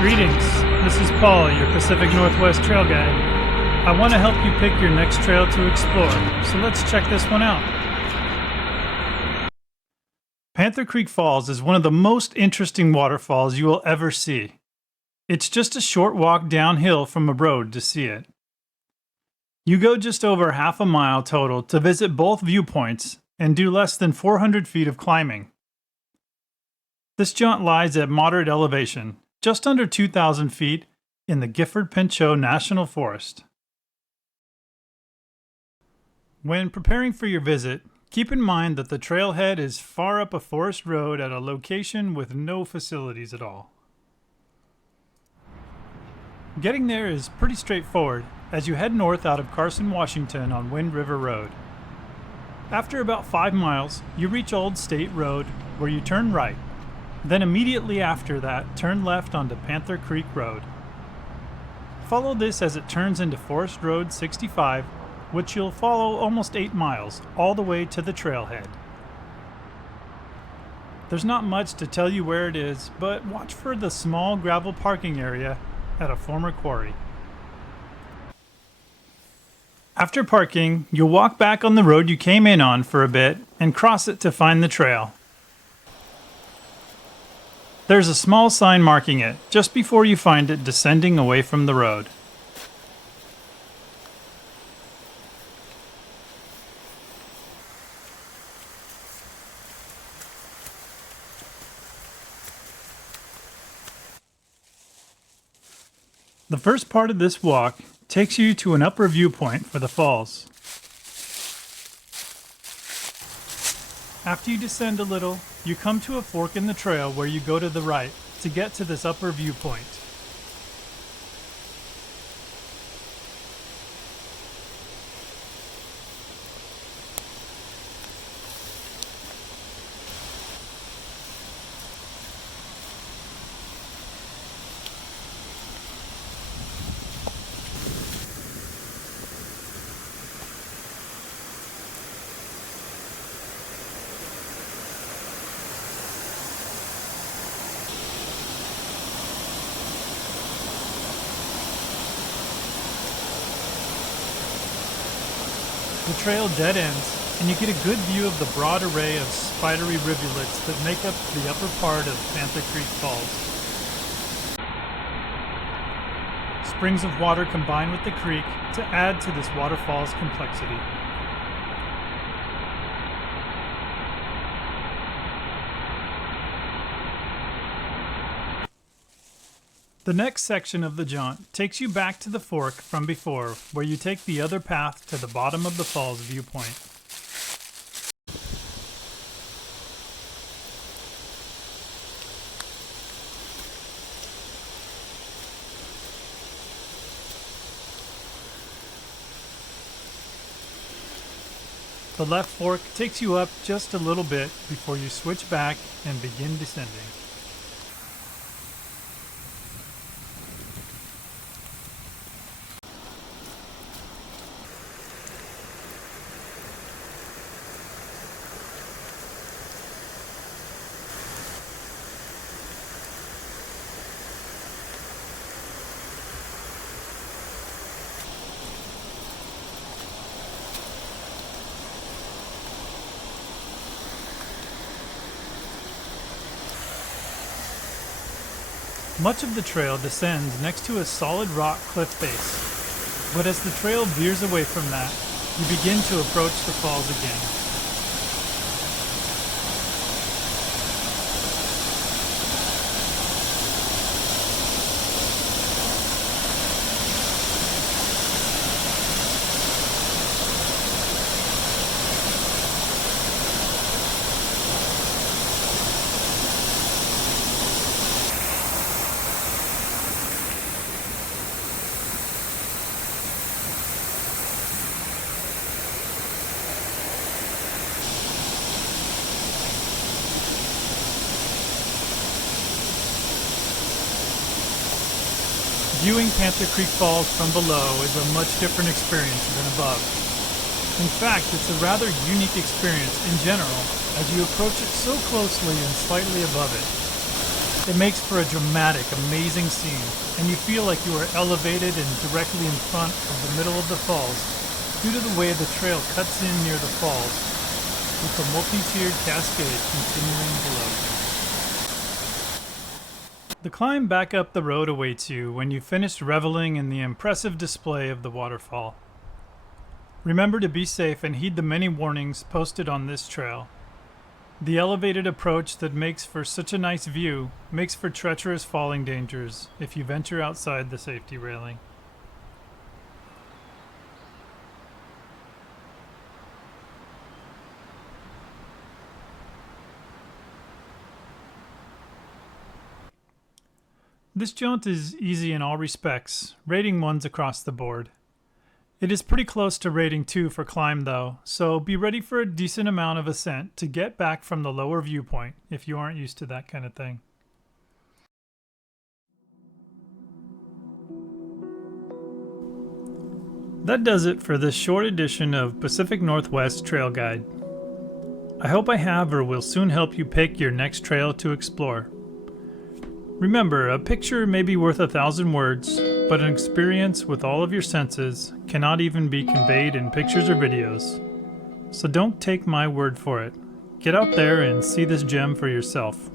Greetings, this is Paul, your Pacific Northwest trail guide. I want to help you pick your next trail to explore, so let's check this one out. Panther Creek Falls is one of the most interesting waterfalls you will ever see. It's just a short walk downhill from a road to see it. You go just over half a mile total to visit both viewpoints and do less than 400 feet of climbing. This jaunt lies at moderate elevation, just under 2,000 feet in the Gifford-Pinchot National Forest. When preparing for your visit, keep in mind that the trailhead is far up a forest road at a location with no facilities at all. Getting there is pretty straightforward as you head north out of Carson, Washington on Wind River Road. After about 5 miles, you reach Old State Road where you turn right. Then immediately after that, turn left onto Panther Creek Road. Follow this as it turns into Forest Road 65, which you'll follow almost 8 miles, all the way to the trailhead. There's not much to tell you where it is, but watch for the small gravel parking area at a former quarry. After parking, you'll walk back on the road you came in on for a bit and cross it to find the trail. There's a small sign marking it just before you find it descending away from the road. The first part of this walk takes you to an upper viewpoint for the falls. After you descend a little, you come to a fork in the trail where you go to the right to get to this upper viewpoint. The trail dead ends, and you get a good view of the broad array of spidery rivulets that make up the upper part of Panther Creek Falls. Springs of water combine with the creek to add to this waterfall's complexity. The next section of the jaunt takes you back to the fork from before, where you take the other path to the bottom of the falls viewpoint. The left fork takes you up just a little bit before you switch back and begin descending. Much of the trail descends next to a solid rock cliff face, but as the trail veers away from that, you begin to approach the falls again. Viewing Panther Creek Falls from below is a much different experience than above. In fact, it's a rather unique experience in general as you approach it so closely and slightly above it. It makes for a dramatic, amazing scene, and you feel like you are elevated and directly in front of the middle of the falls due to the way the trail cuts in near the falls, with the multi-tiered cascade continuing below. The climb back up the road awaits you when you've finished reveling in the impressive display of the waterfall. Remember to be safe and heed the many warnings posted on this trail. The elevated approach that makes for such a nice view makes for treacherous falling dangers if you venture outside the safety railing. This jaunt is easy in all respects, rating 1s across the board. It is pretty close to rating 2 for climb though, so be ready for a decent amount of ascent to get back from the lower viewpoint if you aren't used to that kind of thing. That does it for this short edition of Pacific Northwest Trail Guide. I hope I have or will soon help you pick your next trail to explore. Remember, a picture may be worth 1,000 words, but an experience with all of your senses cannot even be conveyed in pictures or videos. So don't take my word for it. Get out there and see this gem for yourself.